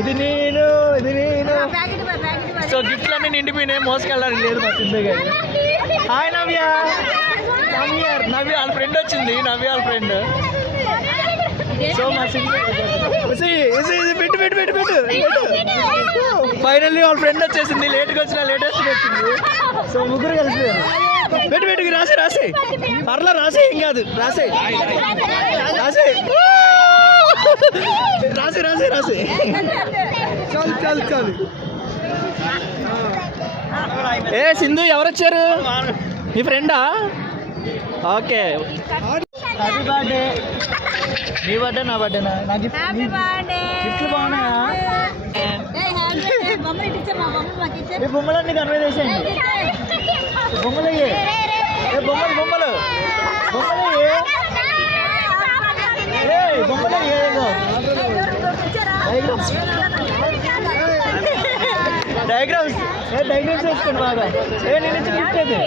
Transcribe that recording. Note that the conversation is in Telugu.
ఇది నేను సో గిఫ్ట్లన్నీ నిండిపోయినాయి, మోసుకెళ్ళడానికి లేదు మా సింధు గారు. హాయ్ నవ్య, నవ్య వాళ్ళ ఫ్రెండ్ వచ్చింది, నవ్య వాళ్ళ ఫ్రెండ్. సో మా సింధు పెట్టు ఫైనల్లీ వాళ్ళ ఫ్రెండ్ వచ్చేసింది, లేట్గా వచ్చిన లేటెస్ట్ వచ్చింది. సో ముగ్గురు కలిసి పెట్టు రాసే పర్లా రాసే, ఏం కాదు రాసే చాలు. ఏ సింధు ఎవరు వచ్చారు? మీ ఫ్రెండా? Okay happy birthday. నీ బర్త్డే నా బర్త్డేనా? నా గిఫ్ట్లు బాగున్నాయా? ఈ బొమ్మలన్నీ కన్వే చేసేయండి. బొమ్మలు డయాగ్రామ్స్ వేసుకోండి బాగా. నేను గిఫ్ట్ అయితే